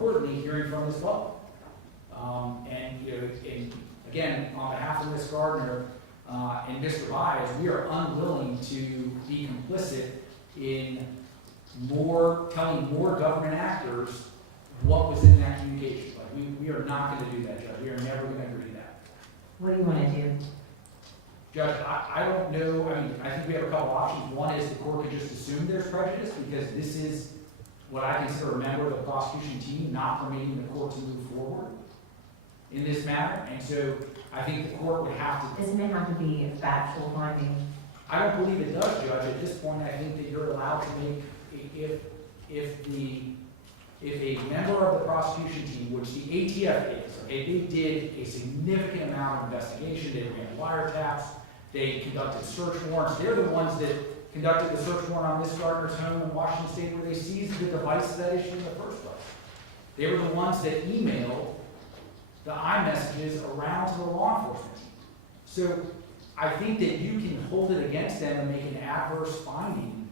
importantly, hearing from Ms. Butler. And, you know, and again, on behalf of Ms. Gardner and Mr. Bias, we are unwilling to be complicit in telling more government actors what was in that communication. Like, we are not going to do that, Judge. We are never going to agree to that. What do you want to do? Judge, I don't know. I mean, I think we have a couple options. One is the court could just assume there's prejudice because this is what I consider a member of the prosecution team not permitting the court to move forward in this matter. And so I think the court would have to... Doesn't it have to be a factual finding? I don't believe it does, Judge. At this point, I think that you're allowed to make, if a member of the prosecution team, which the ATF is, okay, they did a significant amount of investigation, they ran wiretaps, they conducted search warrants. They're the ones that conducted the search warrant on Ms. Gardner's home in Washington State where they seized the devices that issued in the first place. They were the ones that emailed the iMessages around to the law enforcement team. So I think that you can hold it against them and make an adverse finding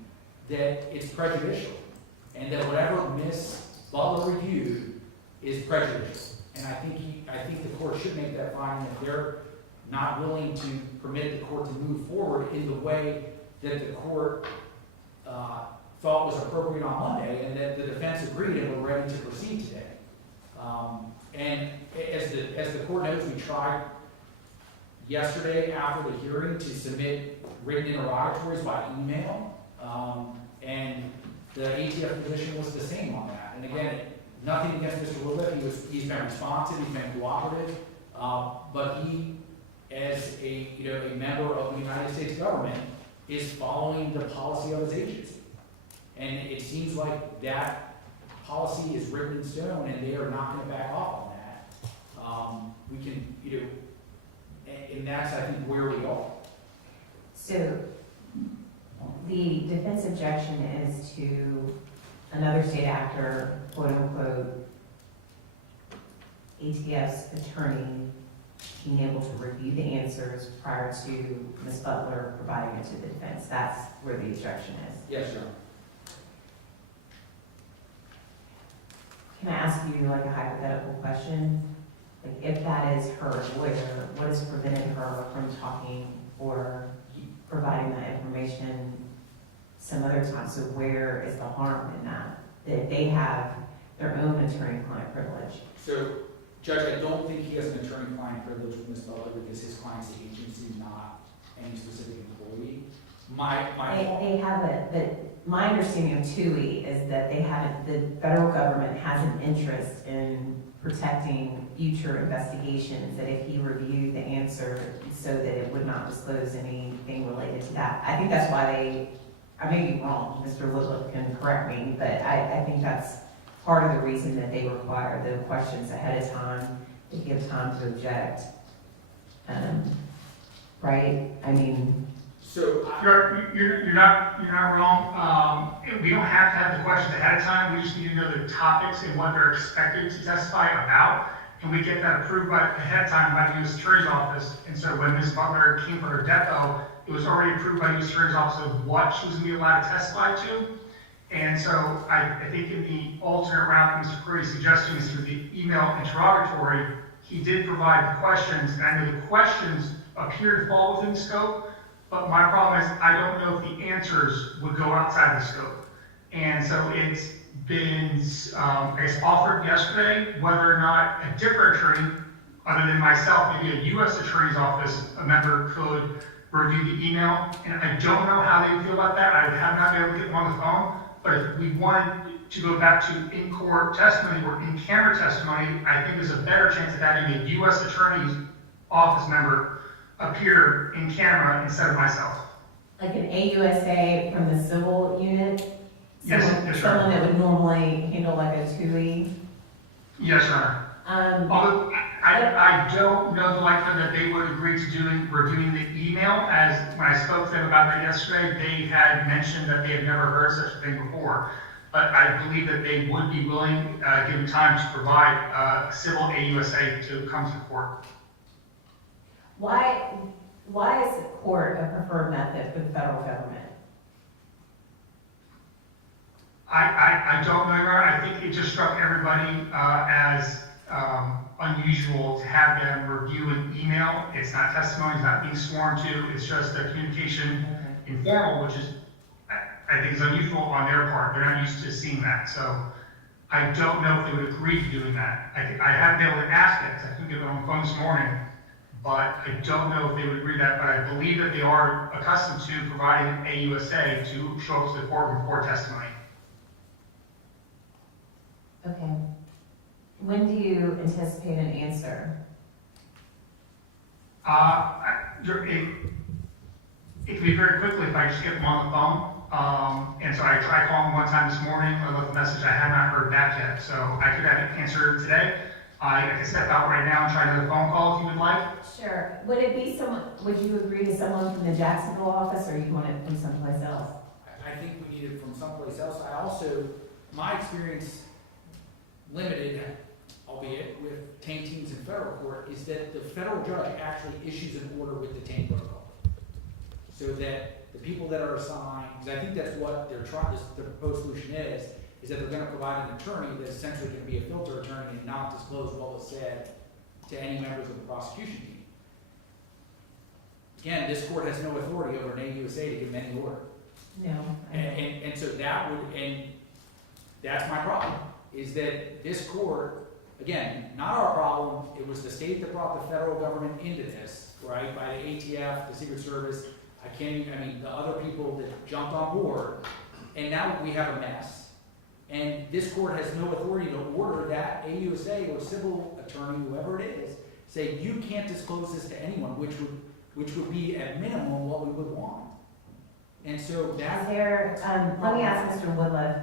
that it's prejudicial and that whatever Ms. Butler reviewed is prejudicial. And I think the court should make that finding if they're not willing to permit the court to move forward in the way that the court thought was appropriate on Monday, and that the defense agreed and were ready to proceed today. And as the court knows, we tried yesterday after the hearing to submit written interrogatories by email, and the ATF position was the same on that. And again, nothing against Mr. Woodliff. He's been responsive, he's been cooperative, but he, as a member of the United States government, is following the policy of his agency. And it seems like that policy is written in stone, and they are not going to back off on that. We can, and that's, I think, where we are. So the defense objection is to another state actor, quote unquote, ATF's attorney being able to review the answers prior to Ms. Butler providing it to the defense. That's where the objection is. Yes, sir. Can I ask you like a hypothetical question? Like, if that is her lawyer, what has prevented her from talking or providing that information some other time? So where is the harm in that? That they have their own attorney-client privilege. So, Judge, I don't think he has an attorney-client privilege with Ms. Butler because his client's the agency, not any specific employee. They have it, but my understanding of TUI is that the federal government has an interest in protecting future investigations, that if he reviewed the answer so that it would not disclose anything related to that. I think that's why I may be wrong, Mr. Woodliff can correct me, but I think that's part of the reason that they require the questions ahead of time to give time to object. Right? I mean, so you're not wrong. We don't have to have the questions ahead of time. We just need to know the topics and what they're expected to testify about, and we get that approved ahead of time by the U.S. Attorney's Office. And so when Ms. Butler came for her depo, it was already approved by the U.S. Attorney's Office of what she was going to be allowed to testify to. And so I think in the alternate route that Mr. Curry is suggesting is through the email interrogatory, he did provide the questions, and I know the questions appear to fall within scope, but my problem is I don't know if the answers would go outside the scope. And so it's been, I guess, offered yesterday whether or not a different attorney, other than myself, maybe a U.S. Attorney's Office, a member could review the email. And I don't know how they would feel about that. I have not been able to get them on the phone. But if we wanted to go back to in-court testimony or in-camera testimony, I think there's a better chance of having a U.S. Attorney's Office member appear in camera instead of myself. like an AUSA from the civil unit? Yes, Someone that would normally handle like a TUI? Yes, Your Honor. Although I don't know the likelihood that they would agree to reviewing the email, as when I spoke to them about that yesterday, they had mentioned that they had never heard such a thing before. But I believe that they would be willing, given time, to provide a civil AUSA to come to court. Why is the court a preferred method for the federal government? I don't know, Your Honor. I think it just struck everybody as unusual to have them review an email. It's not testimony, it's not being sworn to, it's just a communication informal, which is, I think is unusual on their part. They're not used to seeing that. So I don't know if they would agree to doing that. I haven't been able to ask it, 'cause I couldn't get it on the phone this morning, but I don't know if they would agree to that, but I believe that they are accustomed to providing AUSA to show up to the court before testimony. Okay. When do you anticipate an answer? It can be very quickly if I just get them on the phone. And so I tried calling one time this morning, I left a message, I have not heard back yet. So I could have an answer today. I can step out right now and try another phone call if you would like. Sure. Would it be someone, would you agree to someone from the Jacksonville office, or you want it from someplace else? I think we need it from someplace else. I also, my experience, limited, albeit with taintings in federal court, is that the federal judge actually issues an order with the taint protocol. So that the people that are assigned, because I think that's what they're trying, the proposed solution is that they're gonna provide an attorney that's essentially gonna be a filter attorney and not disclose what was said to any members of the prosecution team. Again, this court has no authority over an AUSA to give them any order. No. And so that would, and that's my problem, is that this court, again, not our problem, it was the state that brought the federal government into this, right, by the ATF, the Secret Service, the other people that jumped on board, and now we have a mess. And this court has no authority to order that AUSA or civil attorney, whoever it is, say, you can't disclose this to anyone, which would be at minimum what we would want. And so that's. Is there, let me ask Mr. Woodliff,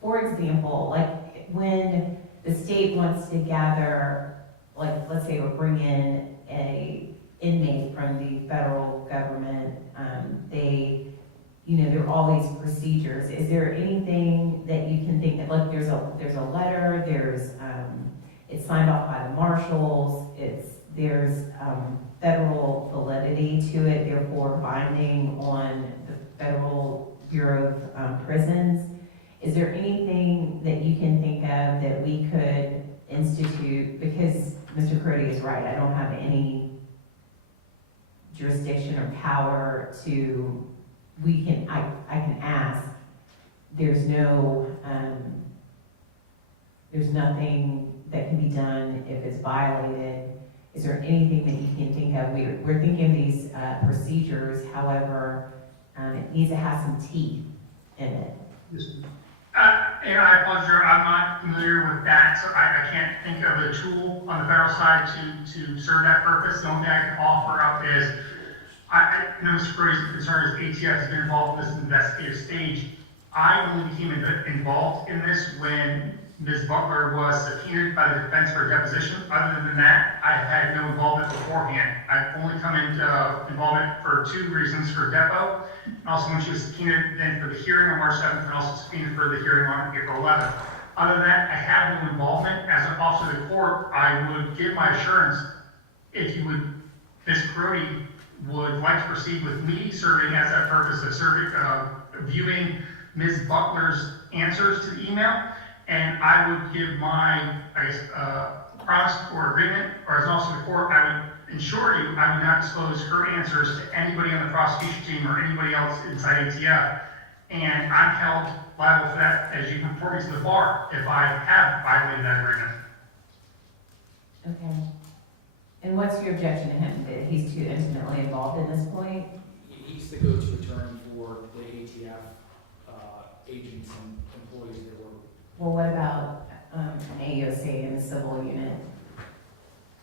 for example, like when the state wants to gather, like, let's say we'll bring in a inmate from the federal government, there are all these procedures. Is there anything that you can think of, like there's a letter, it's signed off by the marshals, there's federal validity to it, therefore binding on the Federal Bureau of Prisons. Is there anything that you can think of that we could institute? Because Mr. Curdy is right, I don't have any jurisdiction or power to, I can ask. There's nothing that can be done if it's violated. Is there anything that you can think of? We're thinking of these procedures, however, it needs to have some teeth in it. And I apologize, I'm not familiar with that, so I can't think of a tool on the federal side to serve that purpose. The only thing I can offer up is, I know Mr. Curry's concern is ATF has been involved in this investigative stage. I only became involved in this when Ms. Butler was subpoenaed by the defense for deposition. Other than that, I have had no involvement beforehand. I've only come into involvement for two reasons: for depo, and also when she was subpoenaed then for the hearing on March 7th, and also subpoenaed for the hearing on April 11th. Other than that, I have no involvement. As an officer of the court, I would give my assurance, if you would, Ms. Brody would like to proceed with me serving as that purpose of viewing Ms. Butler's answers to the email, and I would give my, promise or agreement, or as an officer of the court, I would ensure you I would not disclose her answers to anybody on the prosecution team or anybody else inside ATF, and I'm held liable for that as you report me to the bar if I have violated that agreement. Okay. And what's your objection to him, that he's too intimately involved in this point? He's the go-to attorney for the ATF agents and employees that work. Well, what about an AUSA in the civil unit?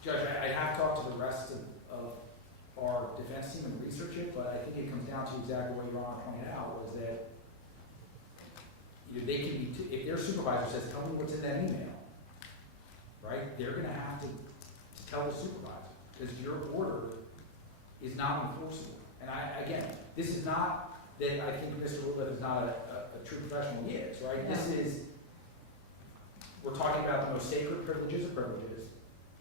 Judge, I have talked to the rest of our defense team and research it, but I think it comes down to exactly what Your Honor pointed out, was that they can be, if their supervisor says, tell me what's in that email, right, they're going to have to tell the supervisor, because your order is not enforceable. And again, this is not that I think Mr. Woodliff is not a true professional. He is, right? Yeah. This is, we're talking about the most sacred privileges of privileges.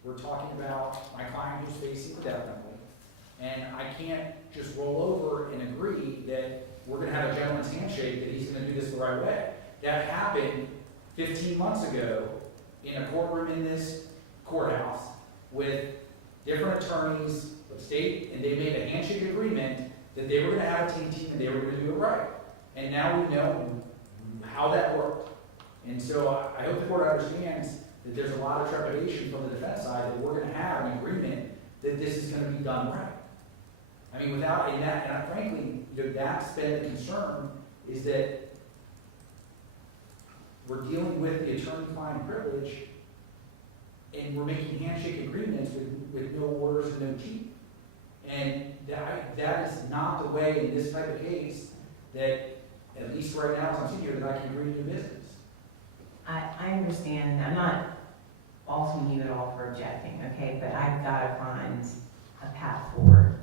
We're talking about my client who's facing the death penalty. And I can't just roll over and agree that we're gonna have a gentleman's handshake, that he's gonna do this the right way. That happened 15 months ago in a courtroom in this courthouse with different attorneys of state, and they made a handshake agreement that they were gonna have a team and they were gonna do it right. And now we know how that worked. And so I hope the court understands that there's a lot of trepidation from the defense side that we're gonna have an agreement that this is gonna be done right. I mean, without, and frankly, that's been the concern, is that we're dealing with the attorney-client privilege, and we're making handshake agreements with no orders and no teeth. And that is not the way in this type of case that, at least right now, as I'm sitting here, that I can agree to do business. I understand, I'm not faulting you at all for objecting, okay, but I've gotta find a path forward.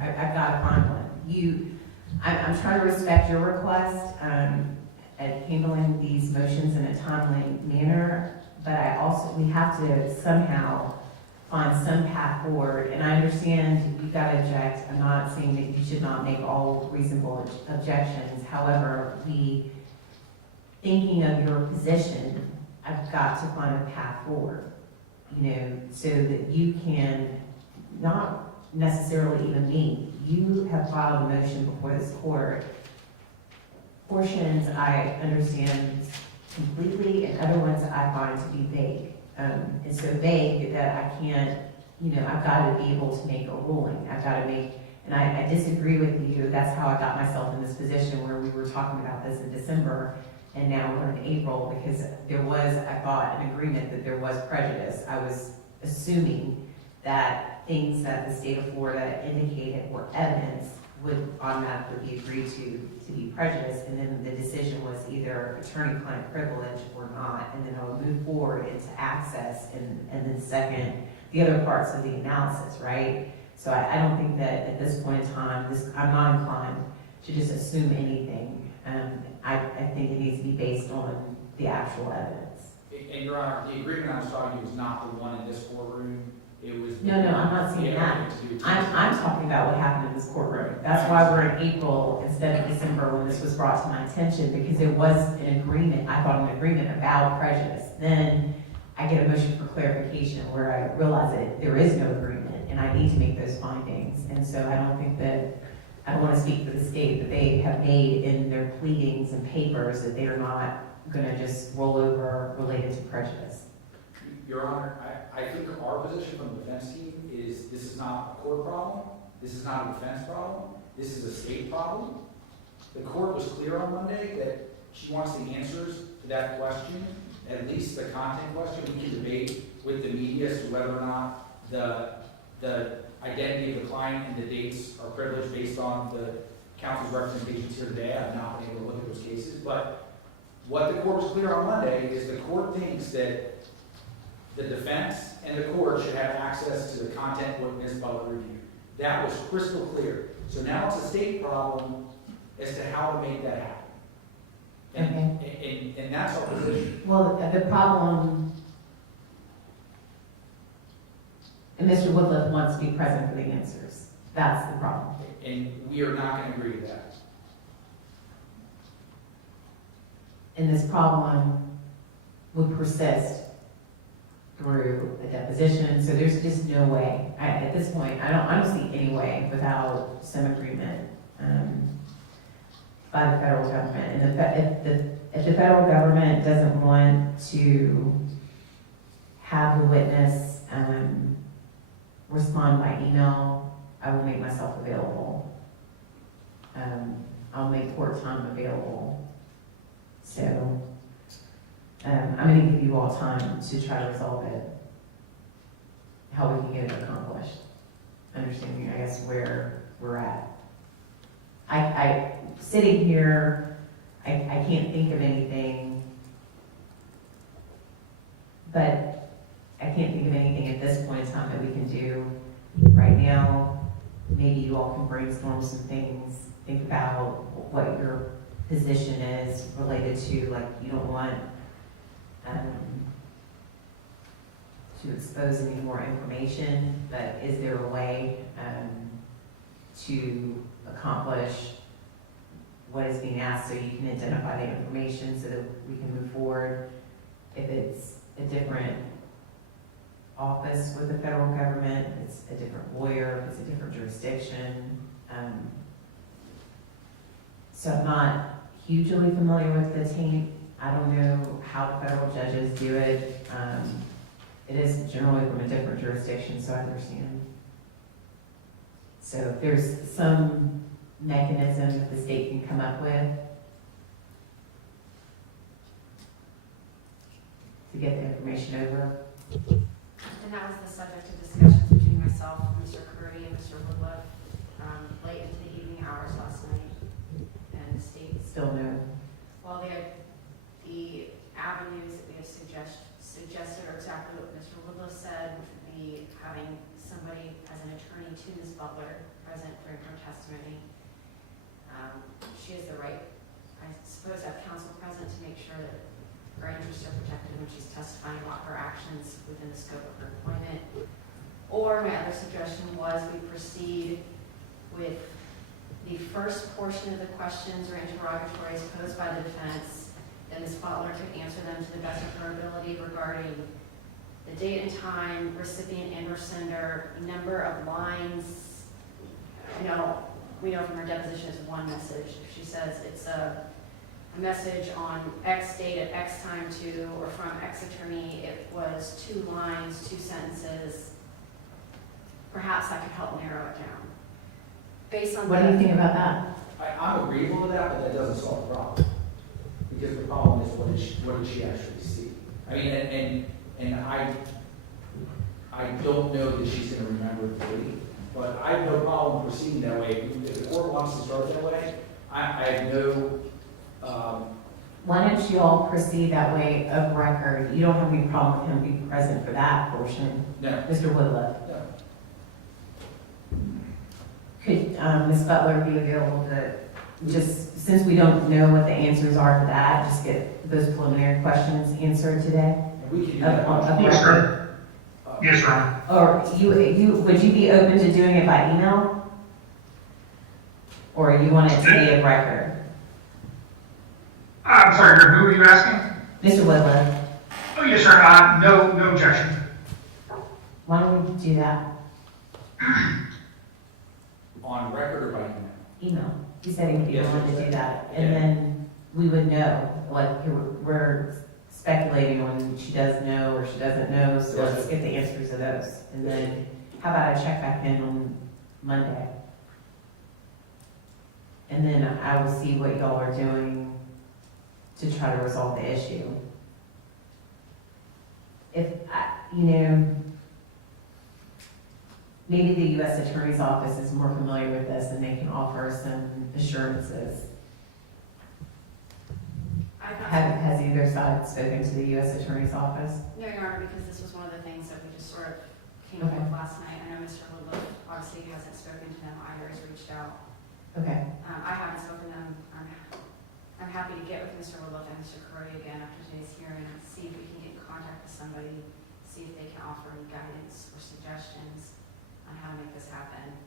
I've gotta find one. I'm trying to respect your request, at handling these motions in a timely manner, but we have to somehow find some path forward, and I understand you've got to object. I'm not saying that you should not make all reasonable objections. However, thinking of your position, I've got to find a path forward, so that you can, not necessarily even me, you have filed a motion before this court. Portions I understand completely, and other ones I find to be vague. And so vague that I can't, I've got to be able to make a ruling. I've got to make, and I disagree with you. That's how I got myself in this position where we were talking about this in December, and now we're in April, because there was, I thought, an agreement that there was prejudice. I was assuming that things that the state of Florida indicated were evidence would automatically be agreed to be prejudiced, and then the decision was either attorney-client privilege or not, and then I would move forward into access, and then second, the other parts of the analysis, right? So I don't think that at this point in time, I'm not inclined to just assume anything. I think it needs to be based on the actual evidence. And Your Honor, the agreement I was talking to was not the one in this courtroom. It was. No, I'm not saying that. I'm talking about what happened in this courtroom. That's why we're in April instead of December when this was brought to my attention, because there was an agreement, I thought an agreement about prejudice. Then I get a motion for clarification where I realize that there is no agreement and I need to make those findings. And so I don't think that, I don't want to speak for the state, but they have made in their pleadings and papers that they are not going to just roll over related to prejudice. Your Honor, I think our position from the defense team is this is not a court problem, this is not a defense problem, this is a state problem. The court was clear on Monday that she wants the answers to that question, at least the content question. We can debate with the media as to whether or not the identity of the client and the dates are privileged based on the counsel's representations here today. I've not been able to look at those cases, but what the court was clear on Monday is the court thinks that the defense and the court should have access to the content witness public review. That was crystal clear. So now it's a state problem as to how to make that happen. And that's our position. Well, the problem, and Mr. Woodruff wants to be present for the answers. That's the problem. And we are not going to agree to that. And this problem would persist through a deposition, so there's just no way. At this point, I don't see any way without some agreement by the federal government. And if the federal government doesn't want to have the witness respond by email, I will make myself available. I'll make court time available. So I'm going to give you all time to try to resolve it, how we can get it accomplished, understanding, I guess, where we're at. I sitting here, I can't think of anything, but I can't think of anything at this point in time that we can do right now. Maybe you all can brainstorm some things, think about what your position is related to, like, you don't want to expose any more information, but is there a way to accomplish what is being asked, so you can identify the information so that we can move forward. If it's a different office with the federal government, if it's a different lawyer, if it's a different jurisdiction. So I'm not hugely familiar with the taint. I don't know how the federal judges do it. It is generally from a different jurisdiction, so I understand. So if there's some mechanism that the state can come up with to get the information over. And that was the subject of discussions between myself, Mr. Curry, and Mr. Woodruff, late into the evening hours last night. And the state, Still no. well, the avenues that we have suggested are exactly what Mr. Woodruff said, which would be having somebody as an attorney to Ms. Butler present during her testimony. She has the right, I suppose, to have counsel present to make sure that her interests are protected when she's testifying about her actions within the scope of her employment. Or my other suggestion was we proceed with the first portion of the questions or interrogatories posed by the defense, then Ms. Butler could answer them to the best of her ability regarding the date and time, recipient and or sender, number of lines. We know from her deposition it's one message. If she says it's a message on X date at X time to, or from X attorney, it was 2 lines, 2 sentences. Perhaps that could help narrow it down. Based on What do you think about that? I'm agreeable with that, but that doesn't solve the problem. Because the problem is, what did she actually see? I mean, and I don't know that she's gonna remember the date, but I have no problem proceeding that way. If the court wants to start that way, I have no, Why don't you all proceed that way of record? You don't have any problem with him being present for that portion, no, Mr. Woodruff? no. Could Ms. Butler be available to, just since we don't know what the answers are to that, just get those preliminary questions answered today? And we can do that. Of Yes, record? sir. Yes, sir. Or would you be open to doing it by email? Or you want it to be of record? I'm sorry, who are you asking? Mr. Woodruff, Oh, yes, sir. No objection. why don't we do that? On record or by email? Email. He said he'd be Yes, willing to sir. do that. And then we would know, like, we're speculating on she does know or she doesn't know, so Yes, let's sir. get the answers to those. And then, how about I check back in on Monday? And then I will see what y'all are doing to try to resolve the issue. If, maybe the U.S. Attorney's Office is more familiar with this and they can offer some assurances. Has either side spoken to the U.S. Attorney's Office? No, Your Honor, because this was one of the things that we just sort of came up Okay. with last night. I know Mr. Woodruff obviously hasn't spoken to them either, has reached out. Okay, I haven't spoken to them. I'm happy to get with Mr. Woodruff and Mr. Curry again after today's hearing, and see if we can get in contact with somebody, see if they can offer any guidance or suggestions on how to make this happen.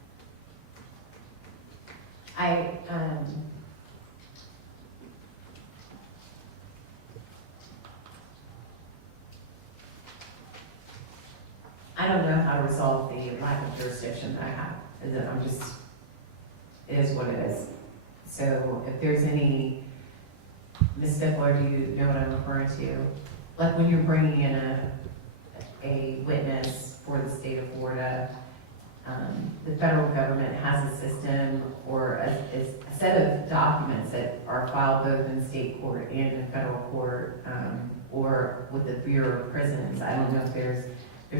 I don't know how to resolve the lack of jurisdiction that I have. It is what it is. So if there's any, Ms. Stifler, do you know what I'm referring to? Like when you're bringing in a witness for the state of Florida, the federal government has a system or a set of documents that are filed both in state court and in federal court, or with the Bureau of Prisons. I don't know if there's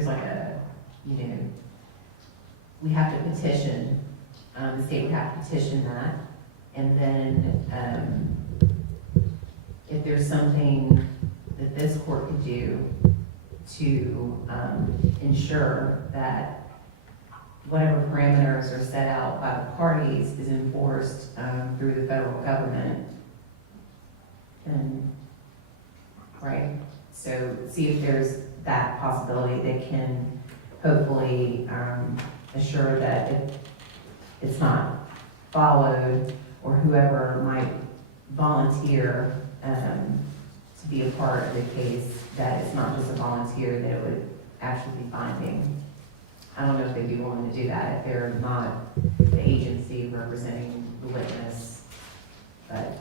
like a, we have to petition, the state would have to petition that. And then, if there's something that this court could do to ensure that whatever parameters are set out by the parties is enforced through the federal government. And, right? So see if there's that possibility that can hopefully assure that if it's not followed, or whoever might volunteer, to be a part of the case, that it's not just a volunteer, that it would actually be binding. I don't know if they'd be willing to do that if they're not the agency representing the witness, but.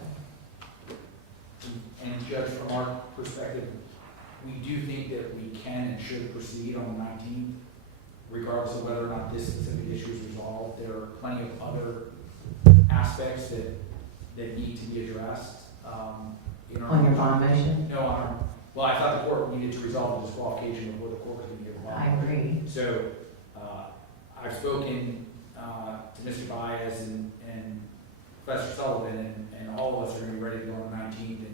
And Judge, from our perspective, we do think that we can and should proceed on the 19th, regardless of whether or not this specific issue is resolved. There are plenty of other aspects that need to be addressed. On your bond motion? No, well, I thought the court needed to resolve the disqualification before the court was going to give a bond. I agree. So, I've spoken to Mr. Baez and Professor Sullivan, and all of us are going to be ready to go on the 19th,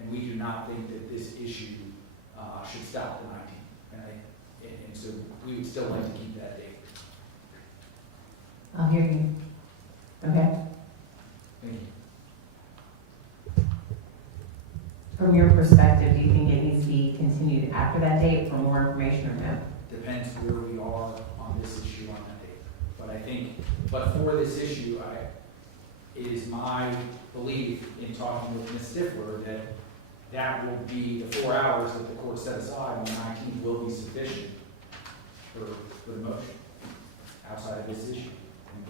and we do not think that this issue should stop the 19th. And so we would still like to keep that date. I'll hear you. Okay. Thank you. From your perspective, do you think it needs to be continued after that date for more information or no? Depends where we are on this issue on that date. But I think, but for this issue, it is my belief in talking with Ms. Stifler that that will be, the 4 hours that the court set aside on the 19th will be sufficient for the motion outside of this issue.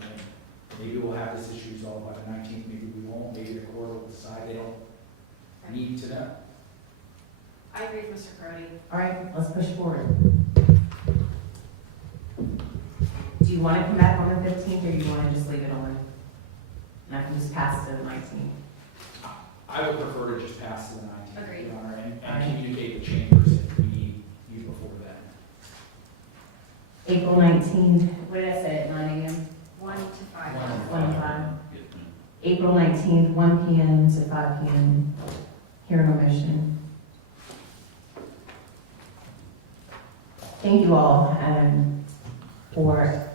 And maybe we'll have this issue resolved by the 19th, maybe we won't, maybe the court will decide they don't need to know. I agree with Mr. Crody. All right, let's push forward. Do you want to come back on the 15th, or do you want to just leave it on? And I can just pass it to the 19th. I would prefer to just pass to the 19th, Agreed. Your Honor, and Alright. communicate with chambers if we need you before then. April 19th, what did I say, at 9 a.m.? 1 to 5. 1 to 5. April 19th, 1 p.m. to 5 p.m. Hearing a motion. Thank you all for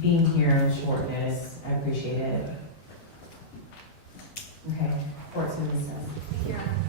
being here on short notice. I appreciate it. Okay, court's in recess. Thank you, Your Honor.